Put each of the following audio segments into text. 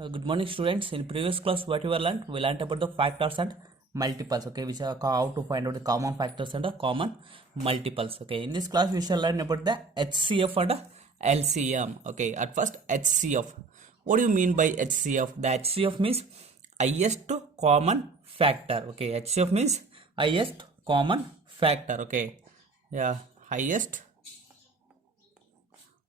Good morning, students. In previous class, what we learned? We learned about the factors and multiples. Okay, which are how to find out the common factors and the common multiples. Okay, in this class, we shall learn about the HCF and the LCM. Okay, at first HCF. What do you mean by HCF? The HCF means highest common factor. Okay, HCF means highest common factor. Okay, yeah, highest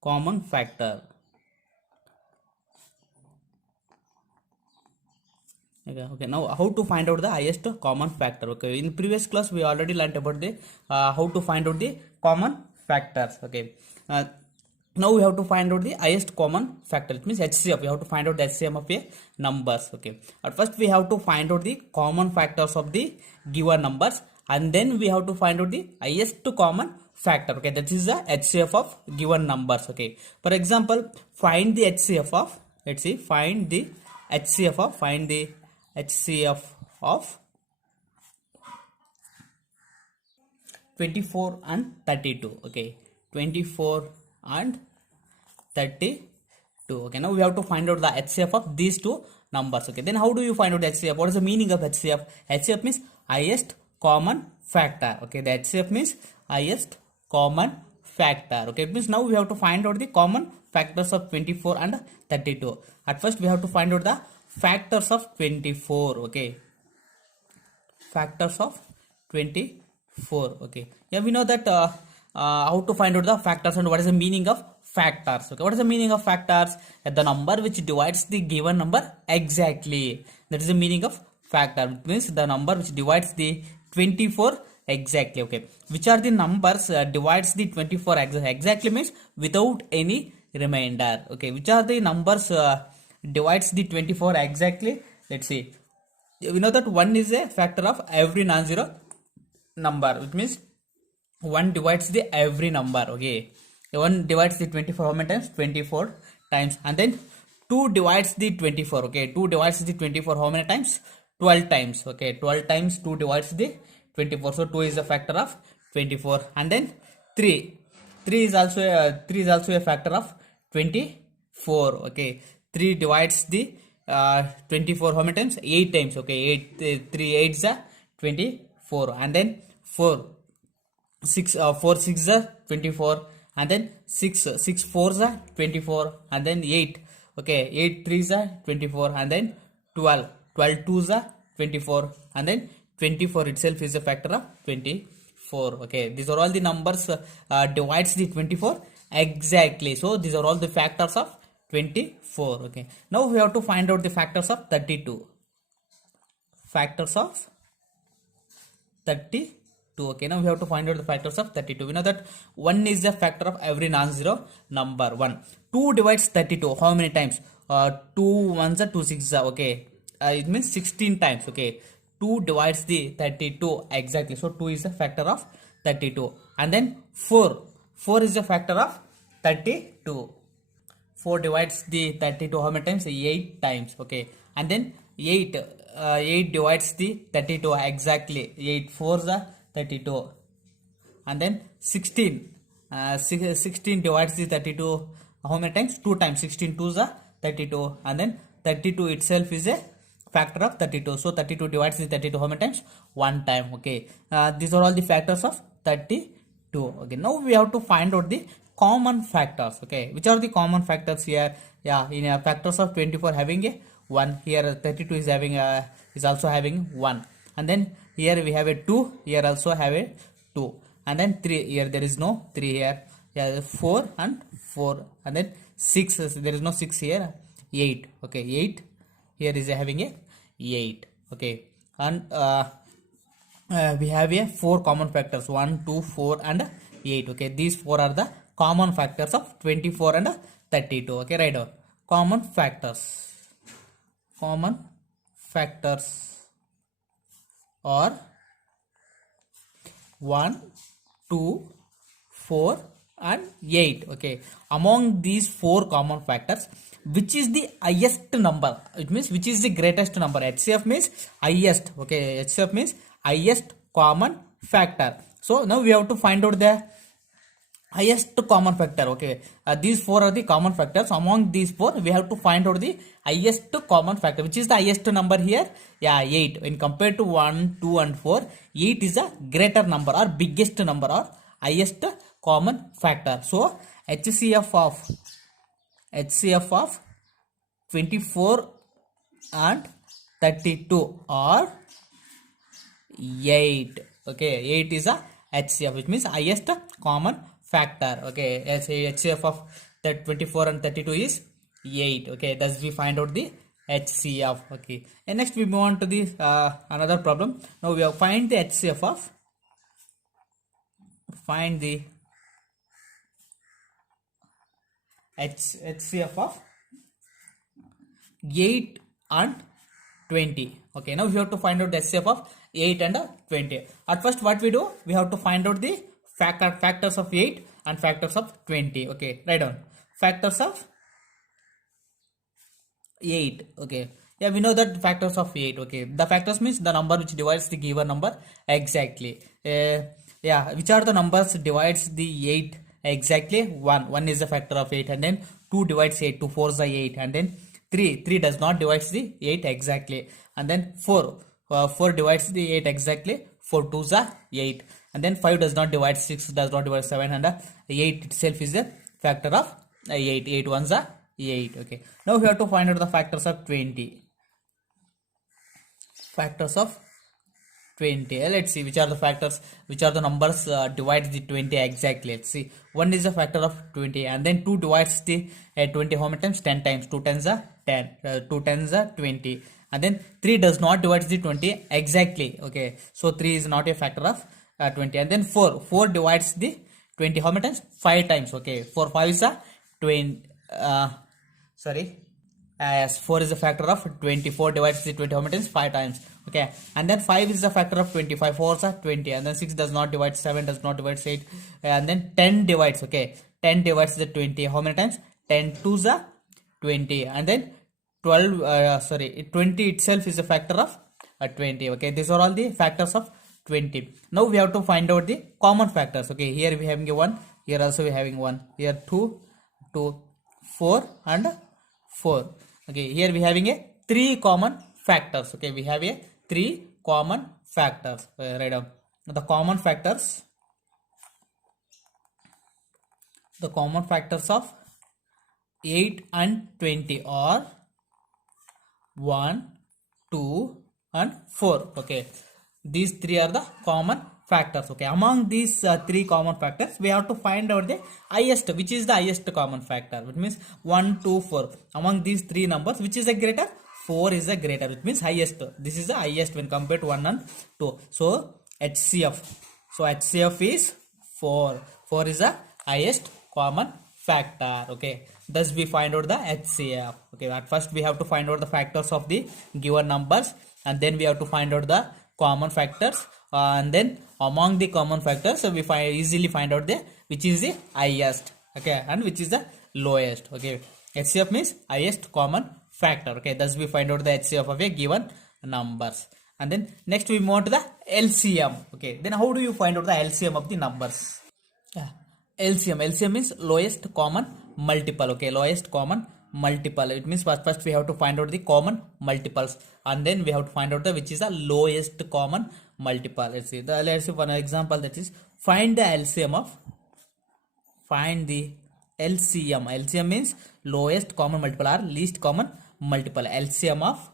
common factor. Okay. Now how to find out the highest common factor? Okay, in previous class we already learned about the how to find out the common factors. Okay, uh, now we have to find out the highest common factor. It means HCF. We have to find out the HCF of a numbers. Okay, at first we have to find out the common factors of the given numbers, and then we have to find out the highest common factor. Okay, that is the HCF of given numbers. Okay, for example, find the HCF of, let's see, find the HCF of 24 and 32. Okay, 24 and 32. Okay, now we have to find out the HCF of these two numbers. Okay, then how do you find out HCF? What is the meaning of HCF? HCF means highest common factor. Okay, the HCF means highest common factor. Okay, it means now we have to find out the common factors of 24 and 32. At first we have to find out the factors of 24. Okay, factors of 24. Okay, yeah, we know that how to find out the factors and what is the meaning of factors. Okay, what is the meaning of factors? The number which divides the given number exactly. That is the meaning of factor. It means the number which divides the 24 exactly. Okay, which are the numbers divides the 24 exactly means without any remainder. Okay, which are the numbers divides the 24 exactly? Let's see. We know that 1 is a factor of every non-zero number, which means 1 divides the every number. Okay, 1 divides the 24 how many times? 24 times. And then 2 divides the 24. Okay, 2 divides the 24 how many times? 12 times. Okay, 12 times 2 divides the 24. So 2 is a factor of 24. And then 3 is also a factor of 24. Okay, 3 divides the 24 how many times? 8 times. Okay, 3 8 is 24. And then 4 6 is 24. And then 6 4 is 24. And then 8. Okay, 8 3 is 24. And then 12 2 is 24. And then 24 itself is a factor of 24. Okay, these are all the numbers divides the 24 exactly. So these are all the factors of 24. Okay, now we have to find out the factors of 32. Factors of 32. Okay, now we have to find out the factors of 32. We know that 1 is the factor of every non-zero number. 1. 2 divides 32 how many times? 2 ones are 2 6. Okay, it means 16 times. Okay, 2 divides the 32 exactly. So 2 is the factor of 32. And then 4 is the factor of 32. 4 divides the 32 how many times? 8 times. Okay, and then 8 divides the 32 exactly. 8 4s are 32. And then 16 divides the 32 how many times? 2 times. 16 2s are 32. And then 32 itself is a factor of 32. So 32 divides the 32 how many times? 1 time. Okay, these are all the factors of 32. Okay, now we have to find out the common factors. Okay, which are the common factors here? Yeah, in factors of 24 having a 1. Here 32 is having is also having 1. And then here we have a 2. Here also have a 2. And then 3. Here there is no 3 here. Yeah, 4 and 4. And then 6. There is no 6 here. 8. Okay, 8. Here is having a 8. Okay, and we have a 4 common factors. 1 2 4 and 8. Okay, these 4 are the common factors of 24 and 32. Okay, write down common factors. Common factors are 1 2 4 and 8. Okay, among these 4 common factors, which is the highest number? It means which is the greatest number. HCF means highest. Okay, HCF means highest common factor. So now we have to find out the highest common factor. Okay, these four are the common factors. Among these four, we have to find out the highest common factor. Which is the highest number here? Yeah, 8. When compared to 1, 2 and 4, 8 is a greater number or biggest number or highest common factor. So HCF of 24 and 32 or 8. Okay, 8 is a HCF, which means highest common factor. Okay, as a HCF of that 24 and 32 is 8. Okay, thus we find out the HCF. Okay, and next we move on to the another problem. Now we have find the HCF of HCF of 8 and 20. Okay, now we have to find out the HCF of 8 and 20. At first, what we do? We have to find out the factors of 8 and factors of 20. Okay, write down factors of 8. Okay, yeah, we know that factors of 8. Okay, the factors means the number which divides the given number exactly. Yeah, which are the numbers divides the 8 exactly? 1 is the factor of 8, and then 2 divides 8, 2 4 is the 8, and then 3 does not divides the 8 exactly, and then 4 divides the 8 exactly, 4 2 is the 8, and then 5 does not divide, 6 does not divide 7, and 8 itself is the factor of 8, 8 ones are 8. Okay, now we have to find out the factors of 20. Factors of 20. Let's see which are the factors, which are the numbers divides the 20 exactly. Let's see. 1 is a factor of 20, and then 2 divides the 20 how many times? 10 times. 2 tens are 10. 2 tens are 20. And then 3 does not divide the 20 exactly. Okay, so 3 is not a factor of 20. And then 4 divides the 20 how many times? 5 times. Okay, 4 5 is a 20. As 4 is a factor of 24 divides the 20 how many times? 5 times. Okay, and then 5 is a factor of 25. 4s are 20, and then 6 does not divide, 7 does not divide 8, and then 10 divides. Okay, 10 divides the 20 how many times? 10 2s are 20, and then 20 itself is a factor of 20. Okay, these are all the factors of 20. Now we have to find out the common factors. Okay, here we having a 1, here also we having 1, here 2, 4 and 4. Okay, here we having a 3 common factors. Okay, we have a 3 common factors. Write down the common factors. The common factors of 8 and 20 are 1, 2 and 4. Okay, these 3 are the common factors. Okay, among these 3 common factors, we have to find out the highest, which is the highest common factor, which means 1 2 4. Among these 3 numbers, which is a greater? 4 is a greater, which means highest. This is the highest when compared to 1 and 2. So HCF. So HCF is 4. 4 is the highest common factor. Okay, thus we find out the HCF. Okay, at first we have to find out the factors of the given numbers, and then we have to find out the common factors, and then among the common factors, so we easily find out the which is the highest. Okay, and which is the lowest. Okay, HCF means highest common factor. Okay, thus we find out the HCF of a given numbers, and then next we move on to the LCM. Okay, then how do you find out the LCM of the numbers? Yeah, LCM means lowest common multiple. Okay, lowest common multiple. It means first we have to find out the common multiples, and then we have to find out the which is the lowest common multiple. Let's see one example, that is find the LCM of LCM means lowest common multiple or least common multiple. LCM of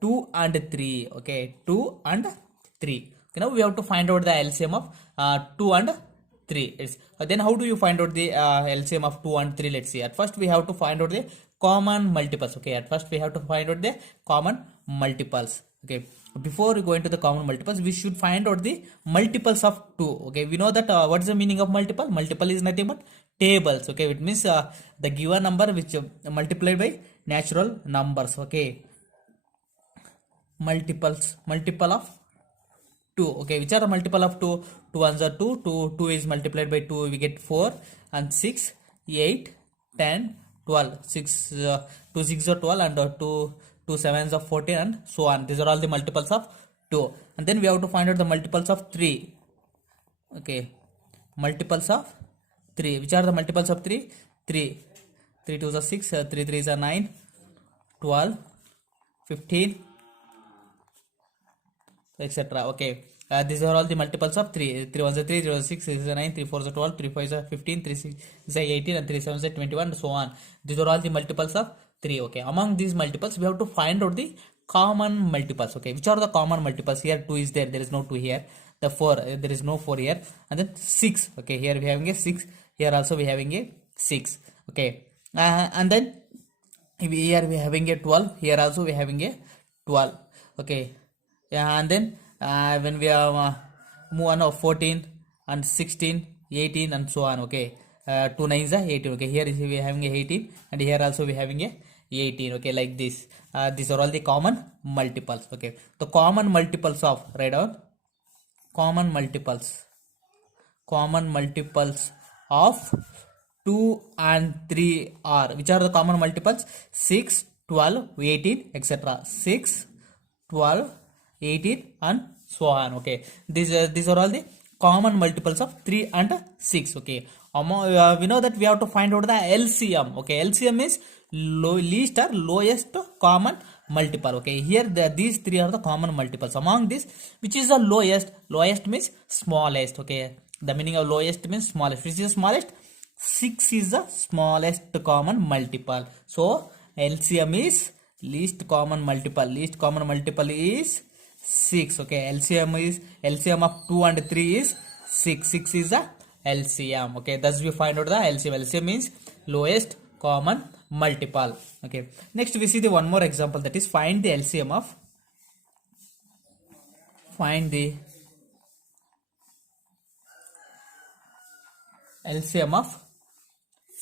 2 and 3. Okay, 2 and 3. Okay, now we have to find out the LCM of 2 and 3. Then how do you find out the LCM of 2 and 3? Let's see. At first we have to find out the common multiples. Okay, at first we have to find out the common multiples. Okay, before we go into the common multiples, we should find out the multiples of 2. Okay, we know that what is the meaning of multiple? Multiple is nothing but tables. Okay, it means the given number which multiplied by natural numbers. Okay, multiple of 2. Okay, which are the multiple of 2? 2 ones are 2, 2 is multiplied by 2, we get 4, and 6, 8, 10, 12, 6, 2 6 are 12, and 2 7s are 14, and so on. These are all the multiples of 2. And then we have to find out the multiples of 3. Okay, multiples of 3. Which are the multiples of 3? 3. 3 2s are 6, 3 3s are 9, 12, 15, etc. Okay. These are all the multiples of 3. 3 1s are 3, 3 1s are 6, 6 is a 9, 3 4s are 12, 3 5s are 15, 3 6 is a 18, and 3 7s are 21, and so on. These are all the multiples of 3. Okay. Among these multiples, we have to find out the common multiples. Okay. Which are the common multiples? Here 2 is there. There is no 2 here. The 4, there is no 4 here. And then 6. Okay. Here we having a 6. Here also we having a 6. Okay. And then here we having a 12. Here also we having a 12. Okay. Yeah, and then when we are move on 14 and 16, 18, and so on. Okay. 2 9s are 18. Okay. Here is we having a 18, and here also we having a 18. Okay, like this. These are all the common multiples. Okay. The common multiples of, write down, common multiples of 2 and 3 are, which are the common multiples? 6, 12, 18, etc. 6, 12, 18, and so on. Okay. These are all the common multiples of 3 and 6. Okay. We know that we have to find out the LCM. Okay. LCM is least or lowest common multiple. Okay. Here these 3 are the common multiples. Among these, which is the lowest? Lowest means smallest. Okay. The meaning of lowest means smallest. Which is the smallest? 6 is the smallest common multiple. So LCM is least common multiple. Least common multiple is 6. Okay. LCM of 2 and 3 is 6. 6 is the LCM. Okay. Thus we find out the LCM. LCM means lowest common multiple. Okay. Next we see the one more example, that is find the LCM of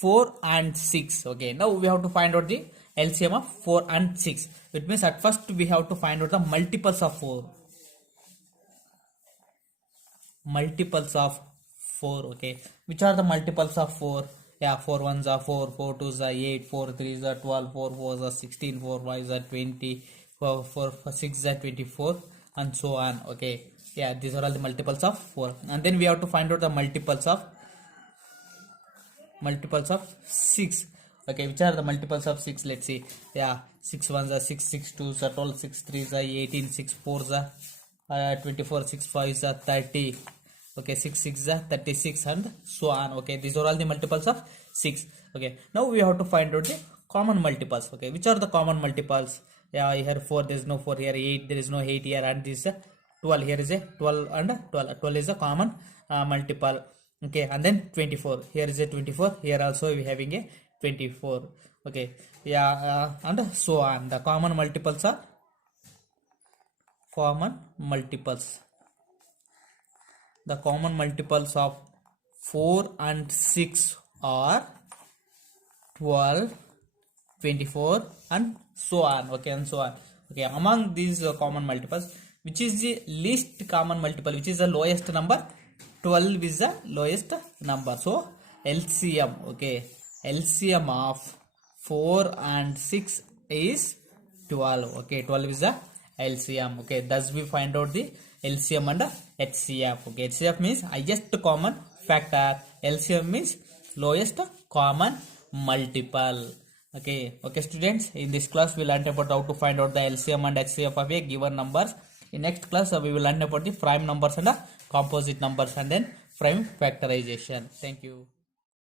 4 and 6. Okay. Now we have to find out the LCM of 4 and 6. It means at first we have to find out the multiples of 4. Multiples of 4. Okay. Which are the multiples of 4? Yeah, 4 1s are 4, 4 2s are 8, 4 3s are 12, 4 4s are 16, 4 5s are 20, 4 6s are 24, and so on. Okay. Yeah, these are all the multiples of 4. And then we have to find out the multiples of 6. Okay, which are the multiples of 6? Let's see. Yeah, 6 1s are 6, 6 2s are 12, 6 3s are 18, 6 4s are 24, 6 5s are 30. Okay, 6 6s are 36, and so on. Okay, these are all the multiples of 6. Okay, now we have to find out the common multiples. Okay, which are the common multiples? Yeah, here 4, there is no 4 here. 8, there is no 8 here, and this 12. Here is a 12 and 12. 12 is a common multiple. Okay, and then 24. Here is a 24. Here also we having a 24. Okay. Yeah, and so on. The common multiples are the common multiples of 4 and 6 are 12, 24, and so on. Okay, and so on. Okay, among these common multiples, which is the least common multiple, which is the lowest number? 12 is the lowest number. So LCM. Okay, LCM of 4 and 6 is 12. Okay, 12 is the LCM. Okay, thus we find out the LCM and HCF. Okay, HCF means highest common factor. LCM means lowest common multiple. Okay, students, in this class we learned about how to find out the LCM and HCF of a given numbers. In next class we will learn about the prime numbers and composite numbers, and then prime factorization. Thank you.